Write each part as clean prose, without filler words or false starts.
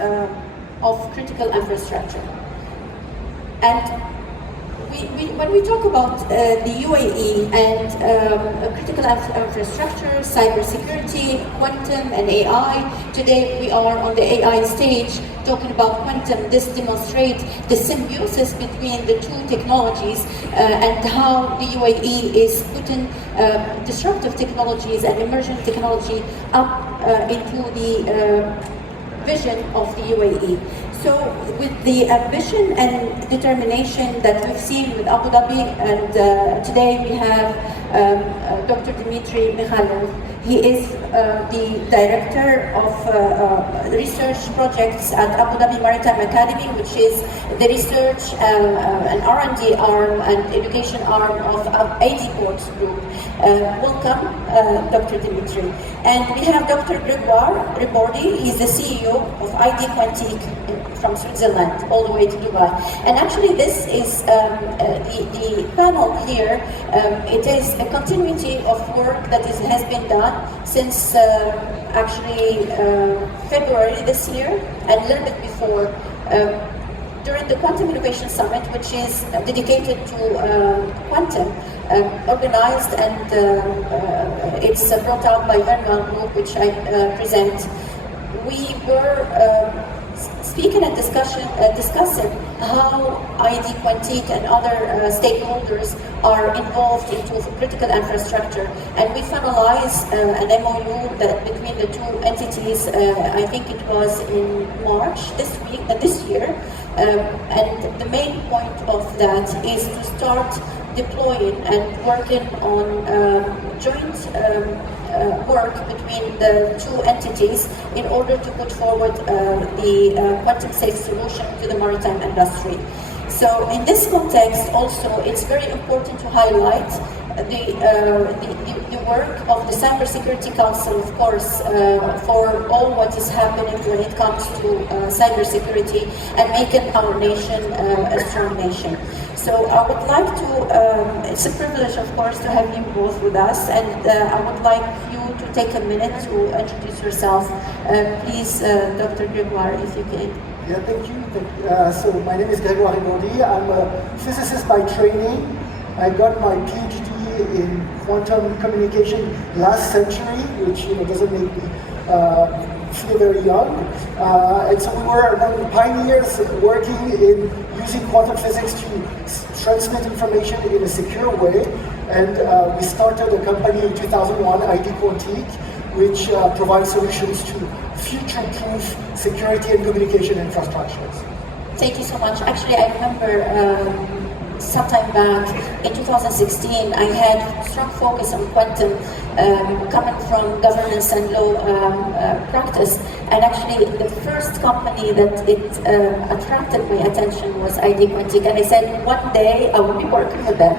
of critical infrastructure. And when we talk about the UAE and critical infrastructure, cybersecurity, quantum, and AI, today we are on the AI stage talking about quantum. This demonstrates the symbiosis between the two technologies and how the UAE is putting disruptive technologies and emerging technology up into the vision of the UAE. So with the ambition and determination that we've seen with Abu Dhabi, and today we have Dr. Dimitri Mikhailov. He is the director of research projects at Abu Dhabi Maritime Academy, which is the research and R&D arm and education arm of AD Ports Group. Welcome, Dr. Dimitri. And we have Dr. Gregoire Ribordi. He's the CEO of ID Quantique from Switzerland all the way to Dubai. And actually this is the panel here. It is a continuity of work that has been done since actually February this year and a little bit before during the Quantum Innovation Summit, which is dedicated to quantum, organized, and it's brought out by Vernon Group, which I present. We were speaking and discussing how ID Quantique and other stakeholders are involved into critical infrastructure, and we finalized an MOU that between the two entities. I think it was in March this year, and the main point of that is to start deploying and working on joint work between the two entities in order to put forward the quantum safe solution to the maritime industry. So in this context also, it's very important to highlight the work of the Cybersecurity Council, of course, for all what is happening when it comes to cybersecurity and making our nation a strong nation. So I would like to, it's a privilege, of course, to have you both with us, and I would like you to take a minute to introduce yourself. Please, Dr. Gregoire, if you can. Yeah, thank you. So my name is Gregoire Ribordi. I'm a physicist by training. I got my PhD in quantum communication last century, which doesn't make me feel very young. And so we were among the pioneers working in using quantum physics to transmit information in a secure way. And we started a company in 2001, ID Quantique, which provides solutions to future-proof security and communication infrastructures. Thank you so much. Actually, I remember sometime back in 2016, I had strong focus on quantum coming from governance and law practice. And actually, the first company that it attracted my attention was ID Quantique. And I said, one day I will be working with them.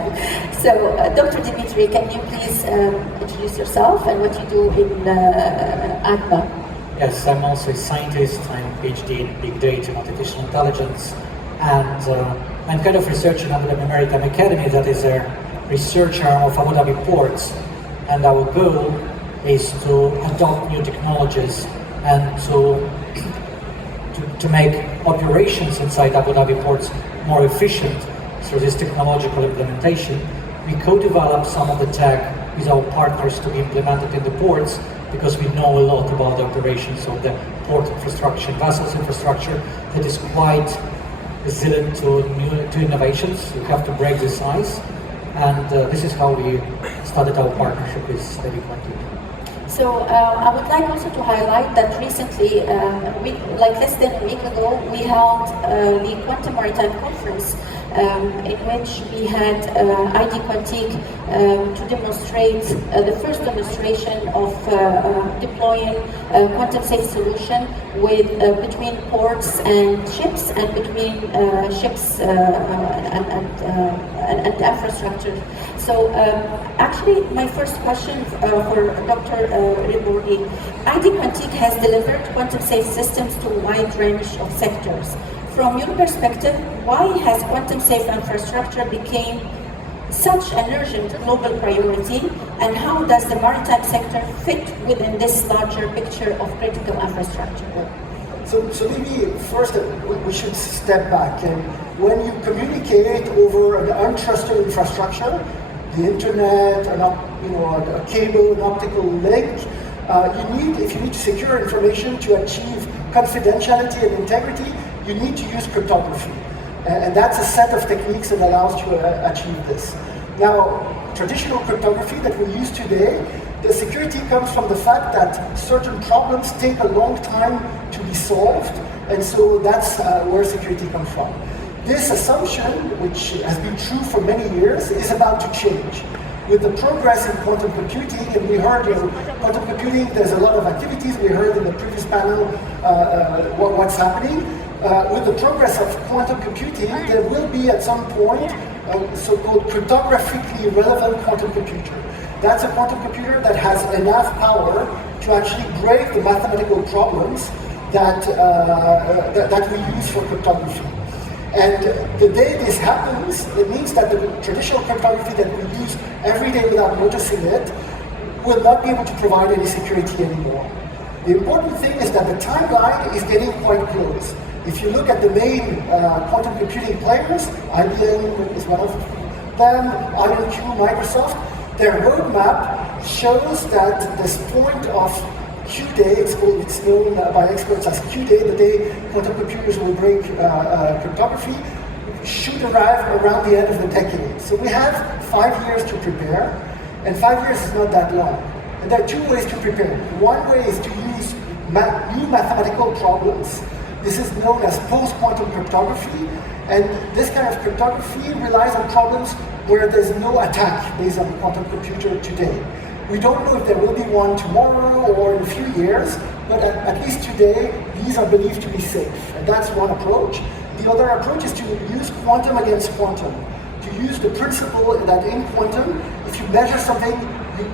So, Dr. Dimitri, can you please introduce yourself and what you do in ACBA? Yes, I'm also a scientist. I'm a PhD in big data and artificial intelligence. And I'm kind of researching Abu Dhabi Maritime Academy, that is a research arm of Abu Dhabi Ports. And our goal is to adopt new technologies and to make operations inside Abu Dhabi Ports more efficient through this technological implementation. We co-develop some of the tech with our partners to be implemented in the ports, because we know a lot about the operations of the port infrastructure, vessels infrastructure, that is quite resilient to innovations. We have to break this ice, and this is how we started our partnership with ID Quantique. So I would like also to highlight that recently, like less than a week ago, we held the Quantum Maritime Conference, in which we had ID Quantique to demonstrate the first demonstration of deploying a quantum safe solution with between ports and ships, and between ships and infrastructure. So actually, my first question for Dr. Ribordi, ID Quantique has delivered quantum safe systems to a wide range of sectors. From your perspective, why has quantum safe infrastructure became such an urgent global priority, and how does the maritime sector fit within this larger picture of critical infrastructure? So maybe first we should step back, and when you communicate over an untrusted infrastructure, the internet, a cable, an optical link, if you need to secure information to achieve confidentiality and integrity, you need to use cryptography. And that's a set of techniques that allows you to achieve this. Now, traditional cryptography that we use today, the security comes from the fact that certain problems take a long time to be solved, and so that's where security comes from. This assumption, which has been true for many years, is about to change. With the progress in quantum computing, and we heard quantum computing, there's a lot of activities, we heard in the previous panel what's happening. With the progress of quantum computing, there will be at some point a so-called cryptographically relevant quantum computer. That's a quantum computer that has enough power to actually break the mathematical problems that we use for cryptography. And the day this happens, it means that the traditional cryptography that we use every day without noticing it will not be able to provide any security anymore. The important thing is that the timeline is getting quite close. If you look at the main quantum computing players, IBM is one of them, IonQ, Microsoft, their roadmap shows that this point of Q-Day, it's known by experts as Q-Day, the day quantum computers will break cryptography, should arrive around the end of the decade. So we have 5 years to prepare, and 5 years is not that long. And there are two ways to prepare. One way is to use new mathematical problems. This is known as post-quantum cryptography, and this kind of cryptography relies on problems where there's no attack based on the quantum computer today. We don't know if there will be one tomorrow or in a few years, but at least today, these are believed to be safe. And that's one approach. The other approach is to use quantum against quantum, to use the principle that in quantum, if you measure something,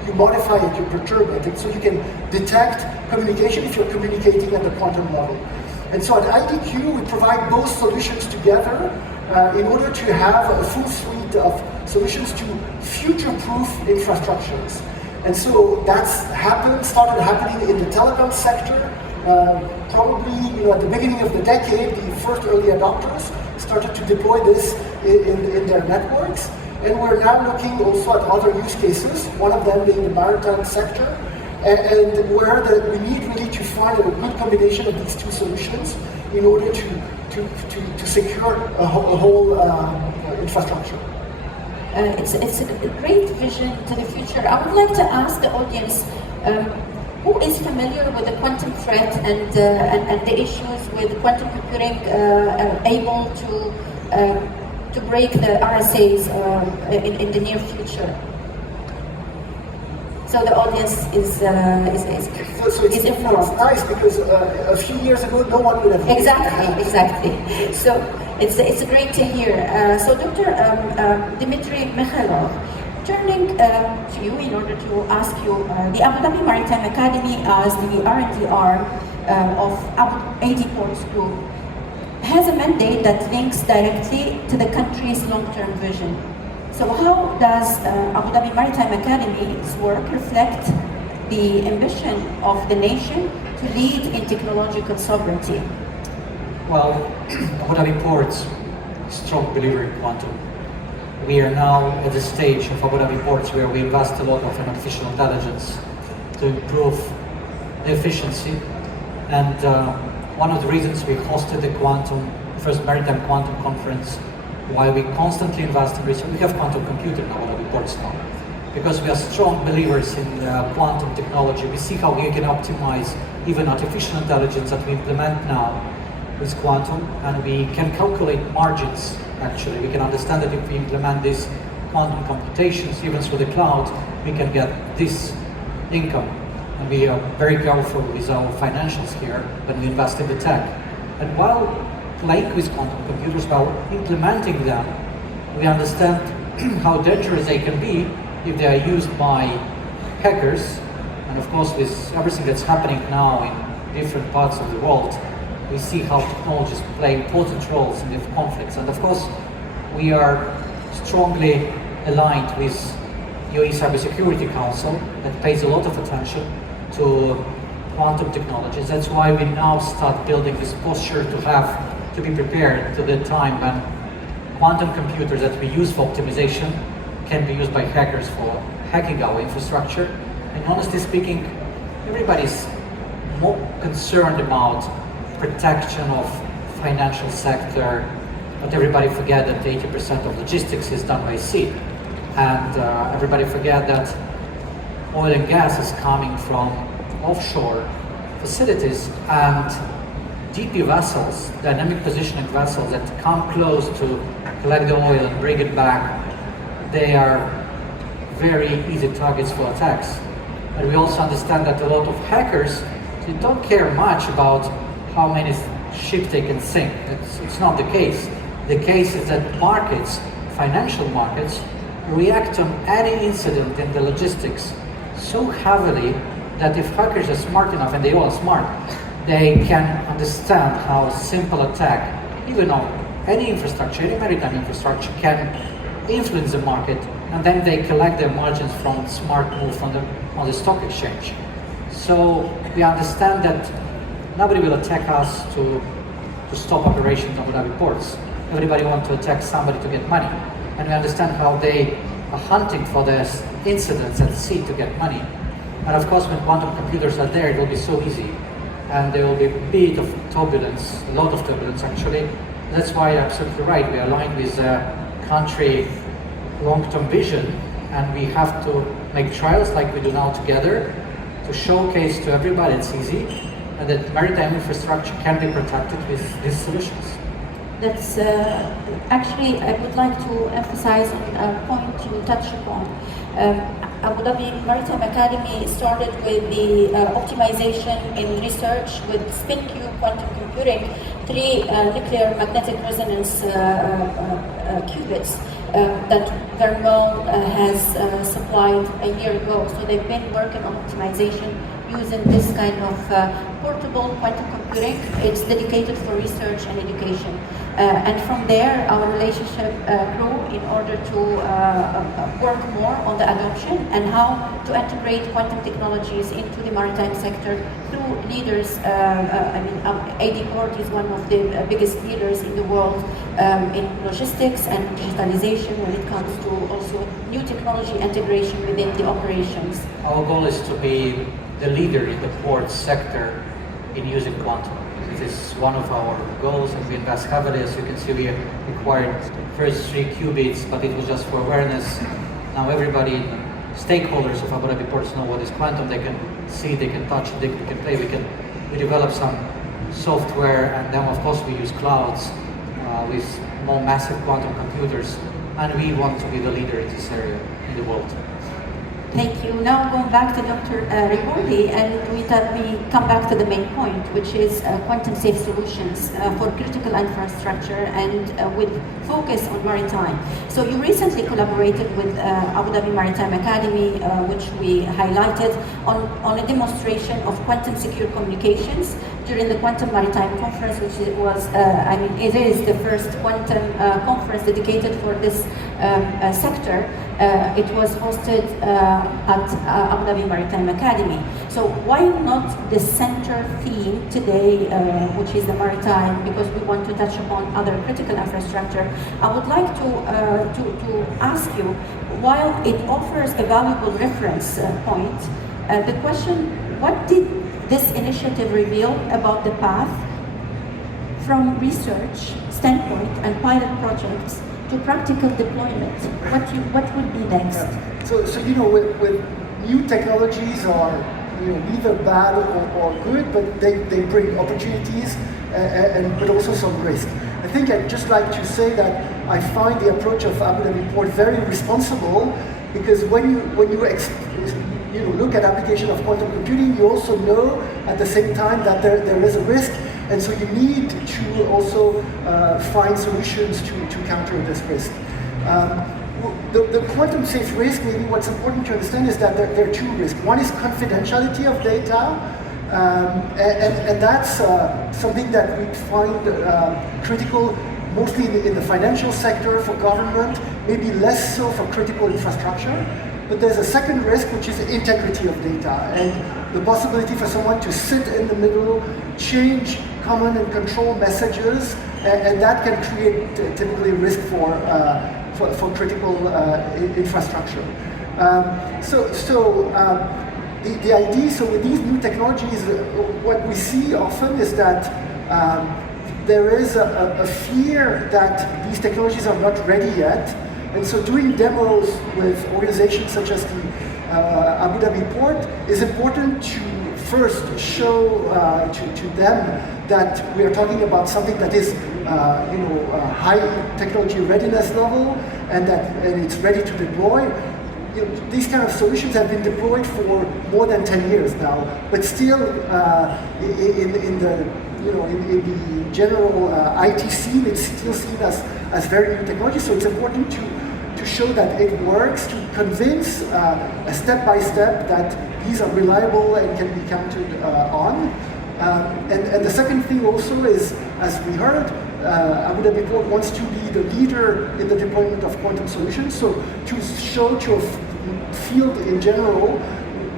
you modify it, you perturb it, and so you can detect communication if you're communicating at the quantum level. And so at IDQ, we provide both solutions together in order to have a full suite of solutions to future-proof infrastructures. And so that's started happening in the telecom sector. Probably at the beginning of the decade, the first early adopters started to deploy this in their networks. And we're now looking also at other use cases, one of them being the maritime sector, and where we need really to find a good combination of these two solutions in order to secure a whole infrastructure. It's a great vision to the future. I would like to ask the audience who is familiar with the quantum threat and the issues with quantum computing able to break the RSAs in the near future. So the audience is informed. It's nice because a few years ago no one would have. Exactly. So it's great to hear. So Dr. Dmitry Mikhailov, turning to you in order to ask you, the Abu Dhabi Maritime Academy as the R&D arm of AD Ports Group has a mandate that links directly to the country's long-term vision. So how does Abu Dhabi Maritime Academy's work reflect the ambition of the nation to lead in technological sovereignty? Well, Abu Dhabi Ports, strong believer in quantum. We are now at the stage of Abu Dhabi Ports where we invest a lot of in artificial intelligence to improve the efficiency. And one of the reasons we hosted the first Maritime Quantum Conference, why we constantly invest in research. We have quantum computing in Abu Dhabi Ports now, because we are strong believers in quantum technology. We see how we can optimize even artificial intelligence that we implement now with quantum, and we can calculate margins. Actually, we can understand that if we implement these quantum computations, even through the cloud, we can get this income. And we are very careful with our financials here when we invest in the tech. And while playing with quantum computers, while implementing them, we understand how dangerous they can be if they are used by hackers. And of course, with everything that's happening now in different parts of the world, we see how technologies play important roles in the conflicts. And of course, we are strongly aligned with UAE Cybersecurity Council that pays a lot of attention to quantum technologies. That's why we now start building this posture to be prepared to the time when quantum computers that we use for optimization can be used by hackers for hacking our infrastructure. And honestly speaking, everybody's more concerned about protection of financial sector, but everybody forget that 80% of logistics is done by sea. And everybody forget that oil and gas is coming from offshore facilities, and DP vessels, dynamic positioning vessels that come close to collect the oil and bring it back, they are very easy targets for attacks. But we also understand that a lot of hackers, they don't care much about how many ships they can sink. It's not the case. The case is that markets, financial markets, react on any incident in the logistics so heavily that if hackers are smart enough, and they all are smart, they can understand how a simple attack, even on any infrastructure, any maritime infrastructure, can influence the market, and then they collect their margins from smart move on the stock exchange. So we understand that nobody will attack us to stop operations on Abu Dhabi ports. Everybody wants to attack somebody to get money. And we understand how they are hunting for the incidents at sea to get money. And of course, when quantum computers are there, it will be so easy. And there will be a bit of turbulence, a lot of turbulence actually. That's why you're absolutely right. We are aligned with the country long-term vision, and we have to make trials like we do now together to showcase to everybody it's easy, and that maritime infrastructure can be protected with these solutions. That's actually, I would like to emphasize on a point you touched upon. Abu Dhabi Maritime Academy started with the optimization in research with spin-Q quantum computing, 3 nuclear magnetic resonance qubits that very well has supplied a year ago. So they've been working on optimization using this kind of portable quantum computing. It's dedicated for research and education. And from there, our relationship grew in order to work more on the adoption and how to integrate quantum technologies into the maritime sector through leaders. AD Port is one of the biggest leaders in the world in logistics and digitalization when it comes to also new technology integration within the operations. Our goal is to be the leader in the port sector in using quantum. It is one of our goals, and we invest heavily. As you can see, we acquired first 3 qubits, but it was just for awareness. Now everybody, stakeholders of Abu Dhabi ports know what is quantum. They can see, they can touch, they can play. We develop some software, and then of course we use clouds with more massive quantum computers, and we want to be the leader in this area in the world. Thank you. Now going back to Dr. Rigordi, and we come back to the main point, which is quantum safe solutions for critical infrastructure and with focus on maritime. So you recently collaborated with Abu Dhabi Maritime Academy, which we highlighted on a demonstration of quantum secure communications during the Quantum Maritime Conference, which it is the first quantum conference dedicated for this sector. It was hosted at Abu Dhabi Maritime Academy. So why not the center theme today, which is the maritime, because we want to touch upon other critical infrastructure. I would like to ask you, while it offers a valuable reference point, the question, what did this initiative reveal about the path from research standpoint and pilot projects to practical deployment? What would be next? Yeah. So with new technologies are either bad or good, but they bring opportunities but also some risk. I think I'd just like to say that I find the approach of Abu Dhabi Port very responsible, because when you look at application of quantum computing, you also know at the same time that there is a risk, and so you need to also find solutions to counter this risk. The quantum safe risk, maybe what's important to understand is that there are 2 risks. One is confidentiality of data, and that's something that we find critical mostly in the financial sector for government, maybe less so for critical infrastructure. But there's a second risk, which is integrity of data. And the possibility for someone to sit in the middle, change command and control messages, and that can create typically risk for critical infrastructure. The idea, so with these new technologies, what we see often is that there is a fear that these technologies are not ready yet. And so doing demos with organizations such as the Abu Dhabi port is important to first show to them that we are talking about something that is high technology readiness level and it's ready to deploy. These kind of solutions have been deployed for more than 10 years now, but still in the general IT scene, it's still seen as very new technology. So it's important to show that it works, to convince step by step that these are reliable and can be counted on. And the second thing also is, as we heard, Abu Dhabi Port wants to be the leader in the deployment of quantum solutions. So to show to a field in general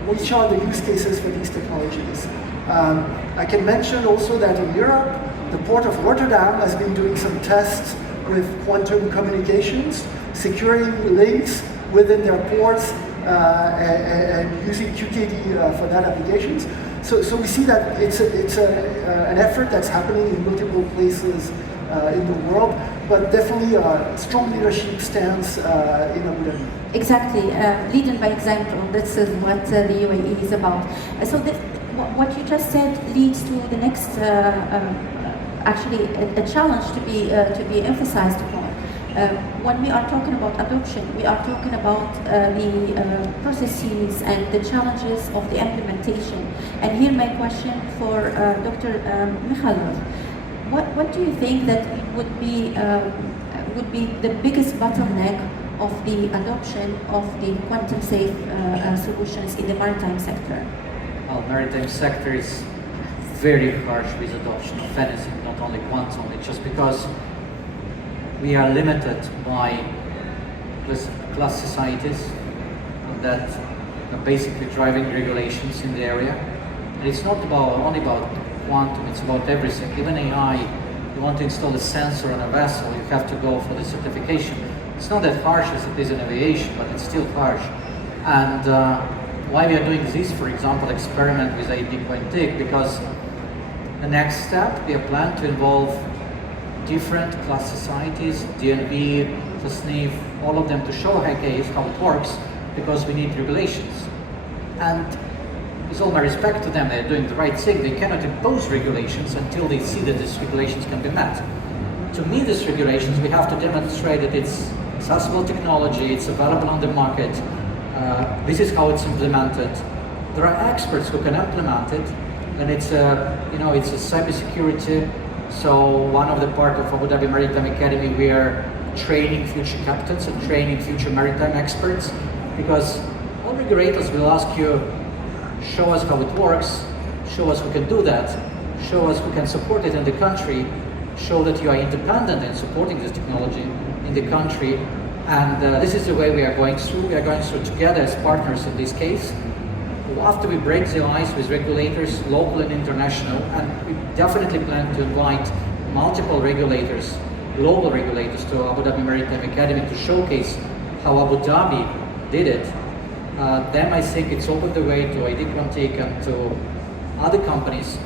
which are the use cases for these technologies. I can mention also that in Europe, the Port of Rotterdam has been doing some tests with quantum communications, securing links within their ports and using QKD for that applications. So we see that it's an effort that's happening in multiple places in the world, but definitely a strong leadership stance in Abu Dhabi. Exactly, leading by example. This is what the UAE is about. So what you just said leads to the next, actually, a challenge to be emphasized upon. When we are talking about adoption, we are talking about the processes and the challenges of the implementation. And here my question for Dr. Mikhailov. What do you think that would be the biggest bottleneck of the adoption of the quantum safe solutions in the maritime sector? Well, maritime sector is very harsh with adoption of anything, not only quantum. It's just because we are limited by class societies that are basically driving regulations in the area. And it's not only about quantum, it's about everything. Even AI, you want to install a sensor on a vessel, you have to go for the certification. It's not that harsh as it is in aviation, but it's still harsh. And why we are doing this, for example, experiment with ID Quantic, because the next step, we are planned to involve different class societies, DNV, TSNIF, all of them to show how it works, because we need regulations. And with all my respect to them, they're doing the right thing. They cannot impose regulations until they see that these regulations can be met. To meet these regulations, we have to demonstrate that it's accessible technology, it's available on the market, this is how it's implemented. There are experts who can implement it, and it's a cybersecurity. So one of the part of Abu Dhabi Maritime Academy, we are training future captains and training future maritime experts, because all regulators will ask you, show us how it works, show us who can do that, show us who can support it in the country, show that you are independent in supporting this technology in the country. And this is the way we are going through. We are going through together as partners in this case. After we break the ice with regulators, local and international, and we definitely plan to invite multiple regulators, global regulators, to Abu Dhabi Maritime Academy to showcase how Abu Dhabi did it. Then I think it's opened the way to ID Quantic and to other companies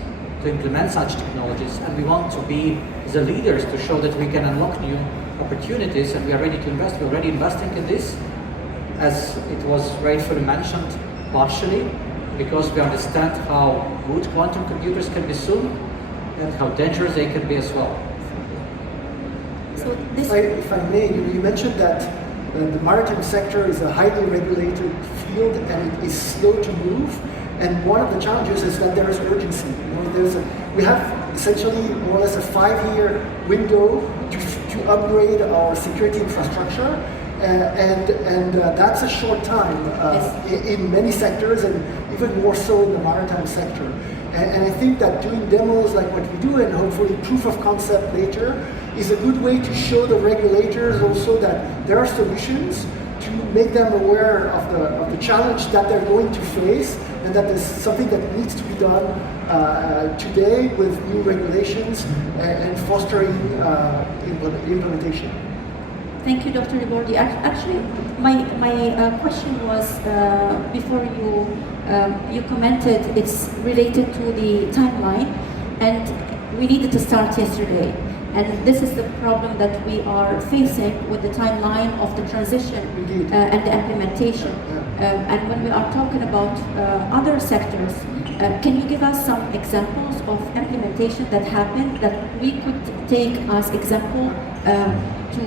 to implement such technologies, and we want to be the leaders to show that we can unlock new opportunities, and we are ready to invest. We're already investing in this, as it was rightfully mentioned, partially because we understand how good quantum computers can be soon and how dangerous they can be as well. So this, if I may, you mentioned that the maritime sector is a highly regulated field and it is slow to move. And one of the challenges is that there is urgency. We have essentially more or less a 5-year window to upgrade our security infrastructure, and that's a short time in many sectors, and even more so in the maritime sector. And I think that doing demos like what we do, and hopefully proof of concept later, is a good way to show the regulators also that there are solutions, to make them aware of the challenge that they're going to face, and that is something that needs to be done today with new regulations and fostering implementation. Thank you, Dr. Rigordi. Actually, my question was before you commented. It's related to the timeline, and we needed to start yesterday. And this is the problem that we are facing with the timeline of the transition and the implementation. And when we are talking about other sectors, can you give us some examples of implementation that happened that we could take as example to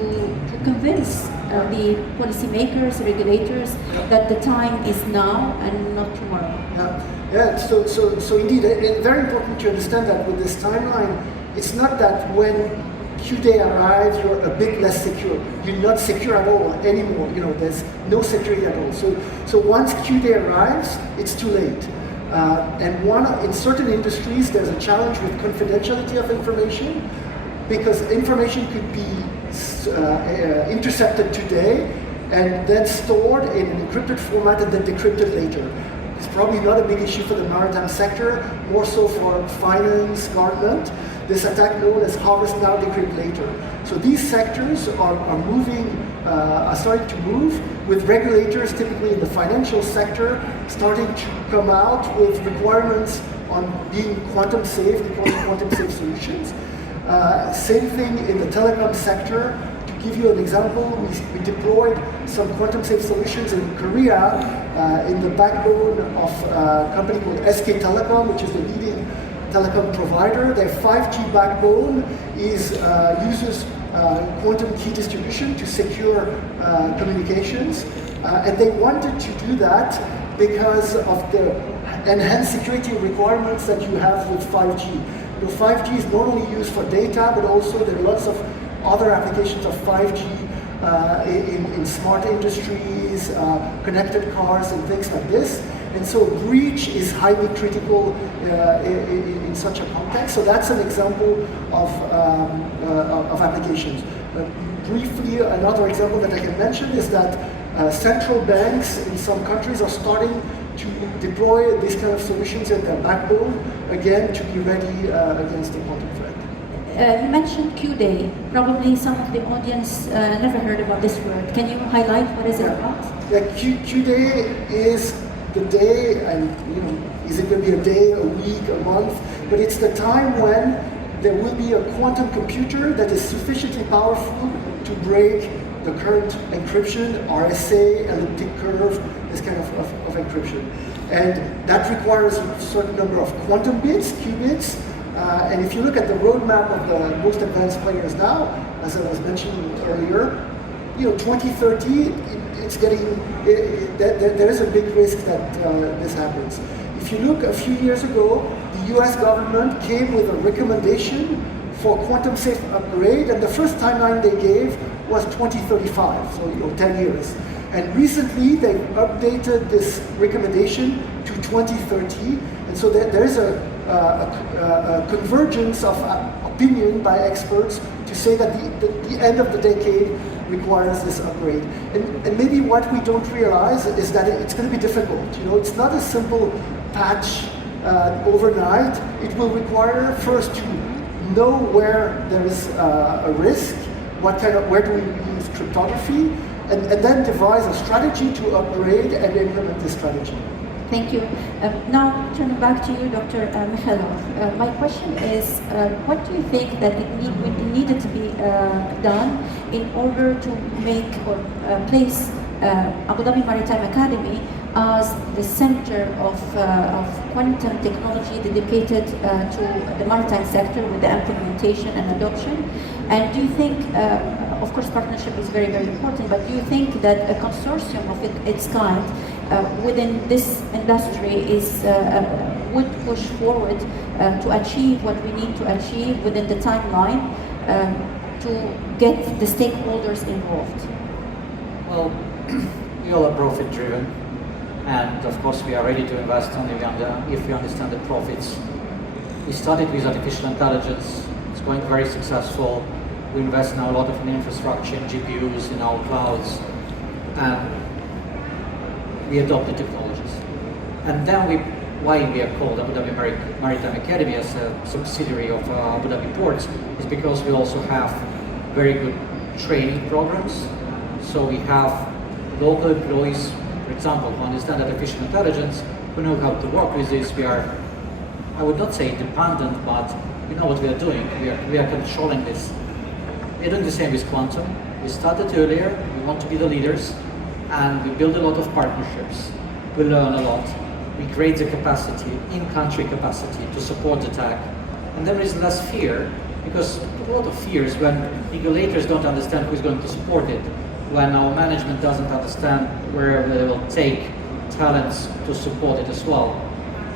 convince the policymakers, regulators that the time is now and not tomorrow? So indeed, it's very important to understand that with this timeline, it's not that when Q-Day arrives, you're a bit less secure. You're not secure at all anymore. There's no security at all. So once Q-Day arrives, it's too late. And in certain industries, there's a challenge with confidentiality of information, because information could be intercepted today and then stored in an encrypted format and then decrypted later. It's probably not a big issue for the maritime sector, more so for finance, government. This attack known as harvest now, decrypt later. So these sectors are starting to move, with regulators, typically in the financial sector, starting to come out with requirements on being quantum safe, deploying quantum safe solutions. Same thing in the telecom sector. To give you an example, we deployed some quantum safe solutions in Korea in the backbone of a company called SK Telecom, which is the leading telecom provider. Their 5G backbone uses quantum key distribution to secure communications, and they wanted to do that because of the enhanced security requirements that you have with 5G. 5G is not only used for data, but also there are lots of other applications of 5G in smart industries, connected cars, and things like this. And so breach is highly critical in such a context. So that's an example of applications. Briefly, another example that I can mention is that central banks in some countries are starting to deploy these kind of solutions in their backbone, again, to be ready against the quantum threat. You mentioned Q-Day. Probably some of the audience never heard about this word. Can you highlight what is it about? Q-Day is the day, and is it going to be a day, a week, a month? But it's the time when there will be a quantum computer that is sufficiently powerful to break the current encryption, RSA, elliptic curve, this kind of encryption. And that requires a certain number of quantum bits, qubits. And if you look at the roadmap of the most advanced players now, as I was mentioning earlier, 2030, there is a big risk that this happens. If you look a few years ago, the US government came with a recommendation for quantum safe upgrade, and the first timeline they gave was 2035, so 10 years. And recently they updated this recommendation to 2030, and so there is a convergence of opinion by experts to say that the end of the decade requires this upgrade. And maybe what we don't realize is that it's going to be difficult. It's not a simple patch overnight. It will require first to know where there is a risk, where do we use cryptography, and then devise a strategy to upgrade and implement this strategy. Thank you. Now, turning back to you, Dr. Mikhailov. My question is, what do you think that it needed to be done in order to make or place Abu Dhabi Maritime Academy as the center of quantum technology dedicated to the maritime sector with the implementation and adoption? And do you think, of course, partnership is very, very important, but do you think that a consortium of its kind within this industry would push forward to achieve what we need to achieve within the timeline to get the stakeholders involved? Well, we all are profit driven, and of course we are ready to invest only if we understand the profits. We started with artificial intelligence. It's going very successful. We invest now a lot in infrastructure, in GPUs, in our clouds, and we adopt the technologies. And then why we are called Abu Dhabi Maritime Academy as a subsidiary of Abu Dhabi Ports is because we also have very good training programs. So we have local employees, for example, who understand artificial intelligence, who know how to work with this. We are, I would not say independent, but we know what we are doing. We are controlling this. We are doing the same with quantum. We started earlier, we want to be the leaders, and we build a lot of partnerships. We learn a lot. We create the capacity, in-country capacity, to support the tech. And there is less fear, because a lot of fears when regulators don't understand who's going to support it, when our management doesn't understand where they will take talents to support it as well.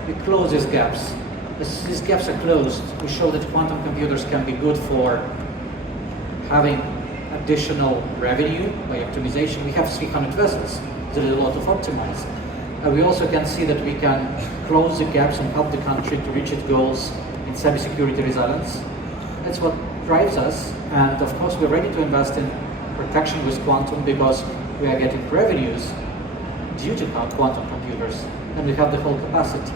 We close these gaps. As these gaps are closed, we show that quantum computers can be good for having additional revenue by optimization. We have 300 vessels. There is a lot of optimizing. And we also can see that we can close the gaps and help the country to reach its goals in cybersecurity resilience. That's what drives us. And of course, we're ready to invest in protection with quantum because we are getting revenues due to quantum computers, and we have the whole capacity.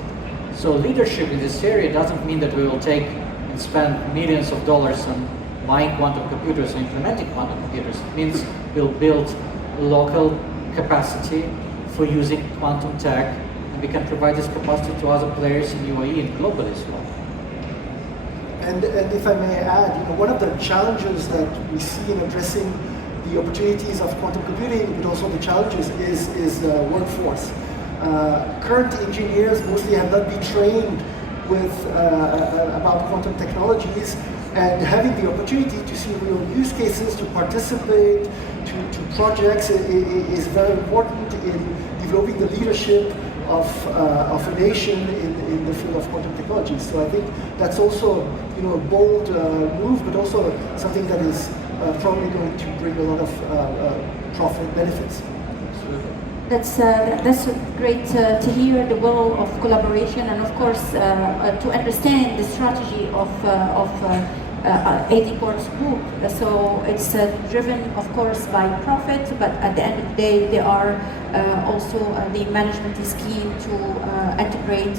So leadership in this area doesn't mean that we will take and spend millions of dollars on buying quantum computers and implementing quantum computers. It means we'll build local capacity for using quantum tech, and we can provide this capacity to other players in UAE and globally as well. And if I may add, one of the challenges that we see in addressing the opportunities of quantum computing, but also the challenges, is the workforce. Current engineers mostly have not been trained with about quantum technologies, and having the opportunity to see real use cases, to participate, to projects is very important in developing the leadership of a nation in the field of quantum technology. So I think that's also a bold move, but also something that is probably going to bring a lot of profit benefits. That's great to hear the will of collaboration, and of course to understand the strategy of AD Ports Group. So it's driven, of course, by profit, but at the end of the day, they are also the management is keen to integrate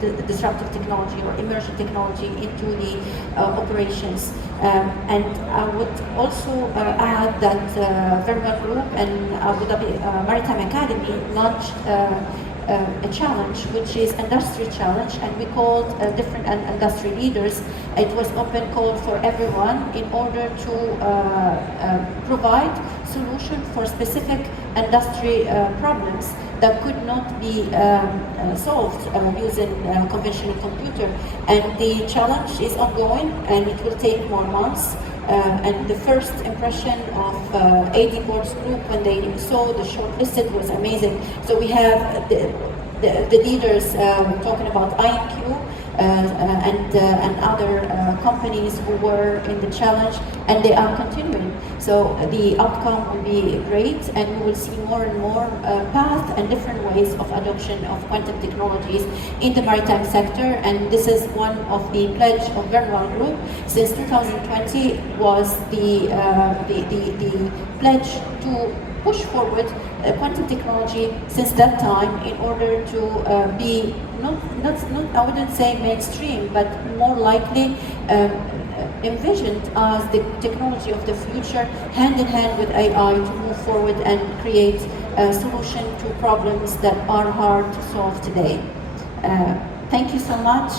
the disruptive technology or emerging technology into the operations. And I would also add that Verma Group and Abu Dhabi Maritime Academy launched a challenge, which is industry challenge, and we called different industry leaders. It was open call for everyone in order to provide solution for specific industry problems that could not be solved using conventional computer. And the challenge is ongoing, and it will take more months. And the first impression of AD Ports Group when they saw the shortlisted was amazing. So we have the leaders talking about INQ and other companies who were in the challenge, and they are continuing. So the outcome will be great, and we will see more and more paths and different ways of adoption of quantum technologies in the maritime sector. And this is one of the pledge of Verma Group since 2020 was the pledge to push forward quantum technology since that time in order to be not I wouldn't say mainstream, but more likely envisioned as the technology of the future, hand in hand with AI, to move forward and create a solution to problems that are hard to solve today. Thank you so much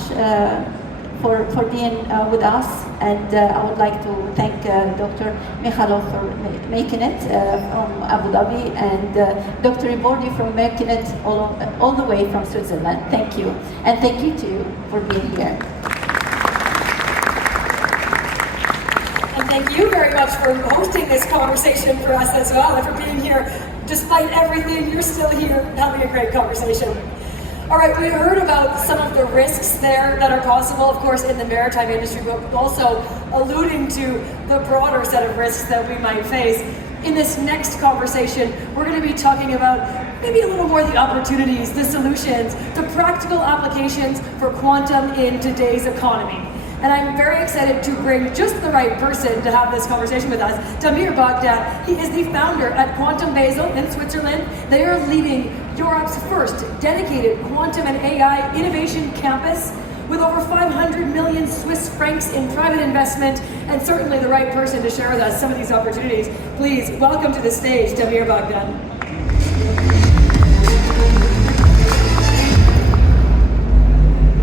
for being with us, and I would like to thank Dr. Mikhailov for making it from Abu Dhabi, and Dr. Ibordi for making it all the way from Switzerland. Thank you, and thank you too for being here. And thank you very much for hosting this conversation for us as well, and for being here. Despite everything, you're still here having a great conversation. All right, we heard about some of the risks there that are possible, of course, in the maritime industry, but also alluding to the broader set of risks that we might face. In this next conversation, we're going to be talking about maybe a little more the opportunities, the solutions, the practical applications for quantum in today's economy. And I'm very excited to bring just the right person to have this conversation with us, Tamir Baghdad. He is the founder at Quantum Basel in Switzerland. They are leading Europe's first dedicated quantum and AI innovation campus with over 500 million Swiss francs in private investment, and certainly the right person to share with us some of these opportunities. Please welcome to the stage, Damir Bagdan.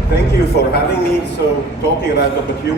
Thank you for having me. So, talking about opportunities.